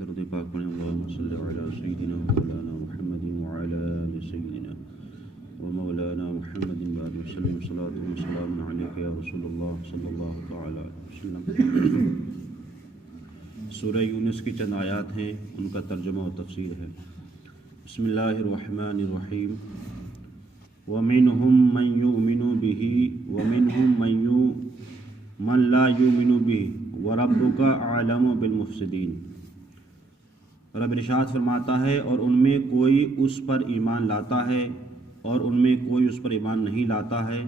درود پاک پڑھیں اللہم صلی علی سیدنا مولانا محمد وعلی آل سیدنا ومولانا محمد بعد وسلم صلاۃ و سلام علیک یا رسول اللہ صلی اللہ تعالی علیہ وسلم۔ سورہ یونس کی چند آیات ہیں، ان کا ترجمہ و تفسیر ہے۔ بسم اللہ الرحمن الرحیم۔ وَمِنْهُمْ مَنْ يُؤْمِنُ بِهِ وَمِنْهُمْ مَنْ لَا يُؤْمِنُ بِهِ وَرَبُّكَ أَعْلَمُ بِالْمُفْسِدِينَ۔ رب ارشاد فرماتا ہے اور ان میں کوئی اس پر ایمان لاتا ہے اور ان میں کوئی اس پر ایمان نہیں لاتا ہے،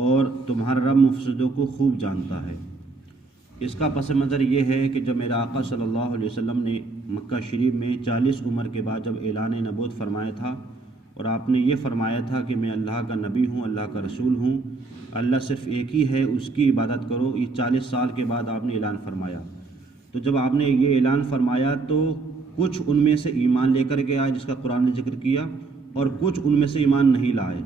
اور تمہارا رب مفسدوں کو خوب جانتا ہے۔ اس کا پس منظر یہ ہے کہ جب میرا آقا صلی اللہ علیہ وسلم نے مکہ شریف میں 40 عمر کے بعد جب اعلان نبوت فرمایا تھا اور آپ نے یہ فرمایا تھا کہ میں اللہ کا نبی ہوں، اللہ کا رسول ہوں، اللہ صرف ایک ہی ہے، اس کی عبادت کرو، یہ 40 سال کے بعد آپ نے اعلان فرمایا۔ تو جب آپ نے یہ اعلان فرمایا تو کچھ ان میں سے ایمان لے کر کے آئے، جس کا قرآن نے ذکر کیا، اور کچھ ان میں سے ایمان نہیں لائے۔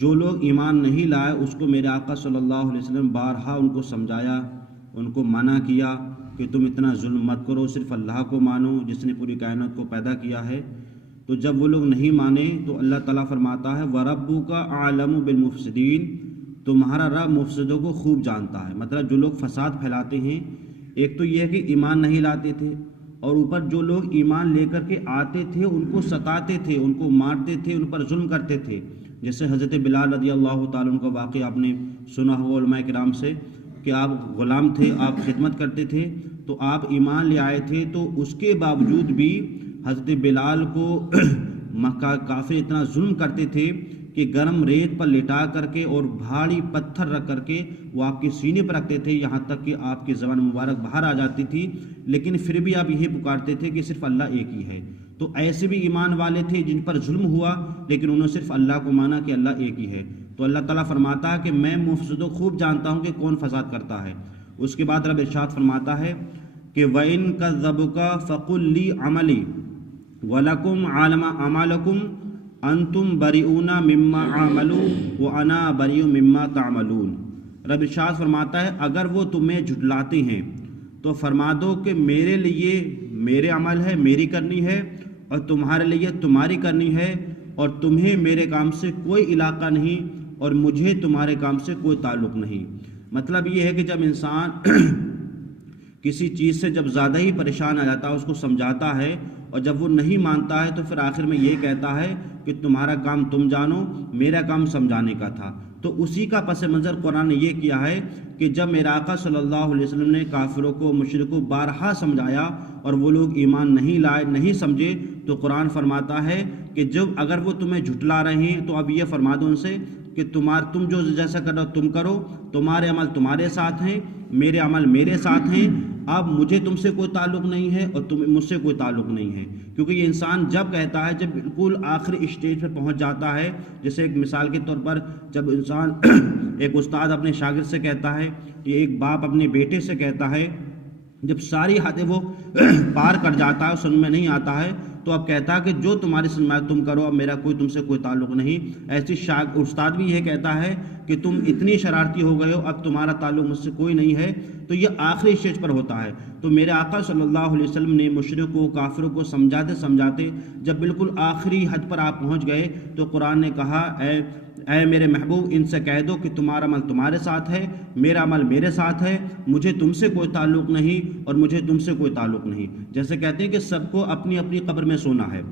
جو لوگ ایمان نہیں لائے اس کو میرے آقا صلی اللہ علیہ وسلم بارہا ان کو سمجھایا، ان کو منع کیا کہ تم اتنا ظلم مت کرو، صرف اللہ کو مانو جس نے پوری کائنات کو پیدا کیا ہے۔ تو جب وہ لوگ نہیں مانے تو اللہ تعالیٰ فرماتا ہے وَرَبُّكَ أَعْلَمُ بِالْمُفْسِدِينَ، تمہارا رب مفسدوں کو خوب جانتا ہے۔ مطلب جو لوگ فساد پھیلاتے ہیں، ایک تو یہ ہے کہ ایمان نہیں لاتے تھے، اور اوپر جو لوگ ایمان لے کر کے آتے تھے ان کو ستاتے تھے، ان کو مارتے تھے، ان پر ظلم کرتے تھے۔ جیسے حضرت بلال رضی اللہ تعالیٰ عنہ کا واقعہ آپ نے سنا ہو علماء کرام سے کہ آپ غلام تھے، آپ خدمت کرتے تھے، تو آپ ایمان لے آئے تھے، تو اس کے باوجود بھی حضرت بلال کو مکہ کافر اتنا ظلم کرتے تھے کہ گرم ریت پر لٹا کر کے اور بھاری پتھر رکھ کر کے وہ آپ کے سینے پر رکھتے تھے، یہاں تک کہ آپ کی زبان مبارک باہر آ جاتی تھی، لیکن پھر بھی آپ یہی پکارتے تھے کہ صرف اللہ ایک ہی ہے۔ تو ایسے بھی ایمان والے تھے جن پر ظلم ہوا لیکن انہوں نے صرف اللہ کو مانا کہ اللہ ایک ہی ہے۔ تو اللہ تعالیٰ فرماتا ہے کہ میں مفسدوں خوب جانتا ہوں کہ کون فساد کرتا ہے۔ اس کے بعد رب ارشاد فرماتا ہے کہ وَإِن كَذَّبُوكَ فَقُل لِّي عَمَلِي وَلَكُمْ أَعْمَالُكُمْ انتم بریئون مما عملوا وانا بریء مما تعملون۔ رب ارشاد فرماتا ہے اگر وہ تمہیں جھٹلاتے ہیں تو فرما دو کہ میرے لیے میرے عمل ہے، میری کرنی ہے، اور تمہارے لیے تمہاری کرنی ہے، اور تمہیں میرے کام سے کوئی علاقہ نہیں اور مجھے تمہارے کام سے کوئی تعلق نہیں۔ مطلب یہ ہے کہ جب انسان کسی چیز سے جب زیادہ ہی پریشان آ جاتا ہے اس کو سمجھاتا ہے، اور جب وہ نہیں مانتا ہے تو پھر آخر میں یہ کہتا ہے کہ تمہارا کام تم جانو، میرا کام سمجھانے کا تھا۔ تو اسی کا پس منظر قرآن نے یہ کیا ہے کہ جب میرا آقا صلی اللہ علیہ وسلم نے کافروں کو مشرکوں بارہا سمجھایا اور وہ لوگ ایمان نہیں لائے، نہیں سمجھے، تو قرآن فرماتا ہے کہ جب اگر وہ تمہیں جھٹلا رہے ہیں تو اب یہ فرما دو ان سے کہ تم جو جیسا کر رہو تم کرو، تمہارے عمل تمہارے ساتھ ہیں، میرے عمل میرے ساتھ ہیں، اب مجھے تم سے کوئی تعلق نہیں ہے اور تم مجھ سے کوئی تعلق نہیں ہے۔ کیونکہ یہ انسان جب کہتا ہے، جب بالکل آخری اسٹیج پر پہنچ جاتا ہے، جیسے ایک مثال کے طور پر جب انسان ایک استاد اپنے شاگرد سے کہتا ہے، یا ایک باپ اپنے بیٹے سے کہتا ہے، جب ساری حدیں وہ پار کر جاتا ہے، سمجھ میں نہیں آتا ہے، تو اب کہتا ہے کہ جو تمہاری سمجھ میں تم کرو، اب میرا تم سے کوئی تعلق نہیں۔ ایسی استاد بھی یہ کہتا ہے کہ تم اتنی شرارتی ہو گئے ہو، اب تمہارا تعلق مجھ سے کوئی نہیں ہے۔ تو یہ آخری اسٹیج پر ہوتا ہے۔ تو میرے آقا صلی اللہ علیہ وسلم نے مشرکوں کافروں کو سمجھاتے سمجھاتے جب بالکل آخری حد پر آپ پہنچ گئے تو قرآن نے کہا اے میرے محبوب ان سے کہہ دو کہ تمہارا عمل تمہارے ساتھ ہے، میرا عمل میرے ساتھ ہے، مجھے تم سے کوئی تعلق نہیں اور مجھے تم سے کوئی تعلق نہیں۔ جیسے کہتے ہیں کہ سب کو اپنی اپنی قبر میں سونا ہے۔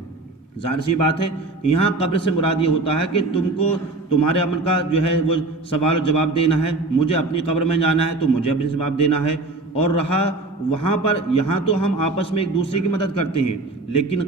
ظاہر سی بات ہے یہاں قبر سے مراد یہ ہوتا ہے کہ تم کو تمہارے عمل کا جو ہے وہ سوال و جواب دینا ہے، مجھے اپنی قبر میں جانا ہے تو مجھے اپنی جواب دینا ہے۔ اور رہا وہاں پر، یہاں تو ہم آپس میں ایک دوسرے کی مدد کرتے ہیں، لیکن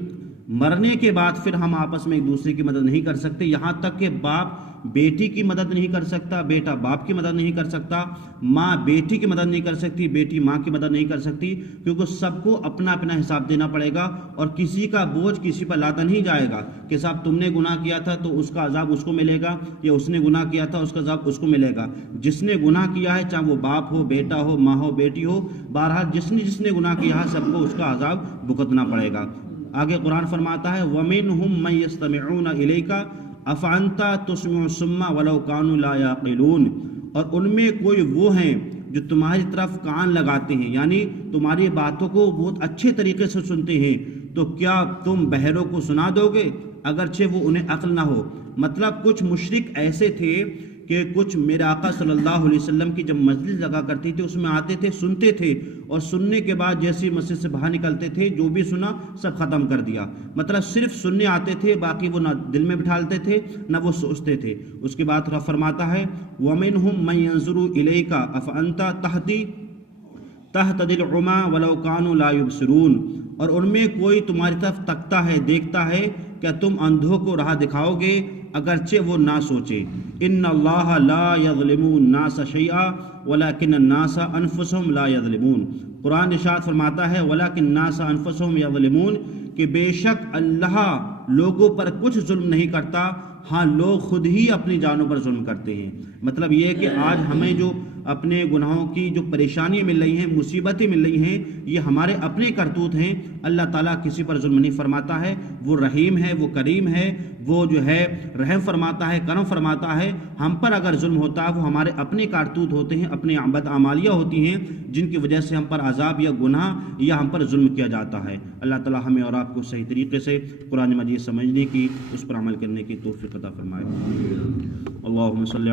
مرنے کے بعد پھر ہم آپس میں ایک دوسرے کی مدد نہیں کر سکتے۔ یہاں تک کہ باپ بیٹی کی مدد نہیں کر سکتا، بیٹا باپ کی مدد نہیں کر سکتا، ماں بیٹی کی مدد نہیں کر سکتی، بیٹی ماں کی مدد نہیں کر سکتی، کیونکہ سب کو اپنا اپنا حساب دینا پڑے گا، اور کسی کا بوجھ کسی پر لاتا نہیں جائے گا کہ صاحب تم نے گناہ کیا تھا تو اس کا عذاب اس کو ملے گا، یا اس نے گناہ کیا تھا اس کا عذاب اس کو ملے گا۔ جس نے گناہ کیا ہے، چاہے وہ باپ ہو، بیٹا ہو، ماں ہو، بیٹی ہو، بہرحال جس نے گناہ کیا ہے سب کو اس کا عذاب بھگتنا پڑے گا۔ آگے قرآن فرماتا ہے وَمِنْهُمْ مَنْ يَسْتَمِعُونَ إِلَيْكَ أَفَأَنْتَ تُسْمِعُ الصُّمَّ وَلَوْ كَانُوا لَا يَعْقِلُونَ، اور ان میں کوئی وہ ہیں جو تمہاری طرف کان لگاتے ہیں، یعنی تمہاری باتوں کو بہت اچھے طریقے سے سنتے ہیں، تو کیا تم بہروں کو سنا دو گے اگرچہ وہ انہیں عقل نہ ہو؟ مطلب کچھ مشرک ایسے تھے کہ کچھ میرے آقا صلی اللہ علیہ وسلم کی جب مجلس لگا کرتی تھی اس میں آتے تھے، سنتے تھے، اور سننے کے بعد جیسے مسجد سے باہر نکلتے تھے جو بھی سنا سب ختم کر دیا۔ مطلب صرف سننے آتے تھے، باقی وہ نہ دل میں بٹھالتے تھے نہ وہ سوچتے تھے۔ اس کے بعد رب فرماتا ہے وَمِنْهُمْ مَنْ يَنْظُرُ إِلَيْكَ أَفَأَنْتَ تَهْتَدِي الْعُمَى وَلَوْ كَانُوا لَا يُبْصِرُونَ، اور ان میں کوئی تمہاری طرف تکتا ہے، دیکھتا ہے، کیا تم اندھوں کو راہ دکھاؤ گے اگرچہ وہ نہ سوچے؟ ان اللہ لا یظلم الناس شیئا ولکن الناس انفسهم لا یظلمون۔ قرآن ارشاد فرماتا ہے ولکن الناس انفسهم یظلمون، کہ بے شک اللہ لوگوں پر کچھ ظلم نہیں کرتا، ہاں لوگ خود ہی اپنی جانوں پر ظلم کرتے ہیں۔ مطلب یہ ہے کہ آج ہمیں جو اپنے گناہوں کی جو پریشانیاں مل رہی ہیں، مصیبتیں مل رہی ہیں، یہ ہمارے اپنے کرتوت ہیں۔ اللہ تعالیٰ کسی پر ظلم نہیں فرماتا ہے، وہ رحیم ہے، وہ کریم ہے، وہ جو ہے رحم فرماتا ہے، کرم فرماتا ہے۔ ہم پر اگر ظلم ہوتا ہے وہ ہمارے اپنے کرتوت ہوتے ہیں، اپنے بدعمالیاں ہوتی ہیں، جن کی وجہ سے ہم پر عذاب یا گناہ یا ہم پر ظلم کیا جاتا ہے۔ اللہ تعالیٰ ہمیں اور آپ کو صحیح طریقے سے قرآن مجید سمجھنے کی، اس پر عمل کرنے کی توفیق عطا فرمائے۔ اللہم صلی علی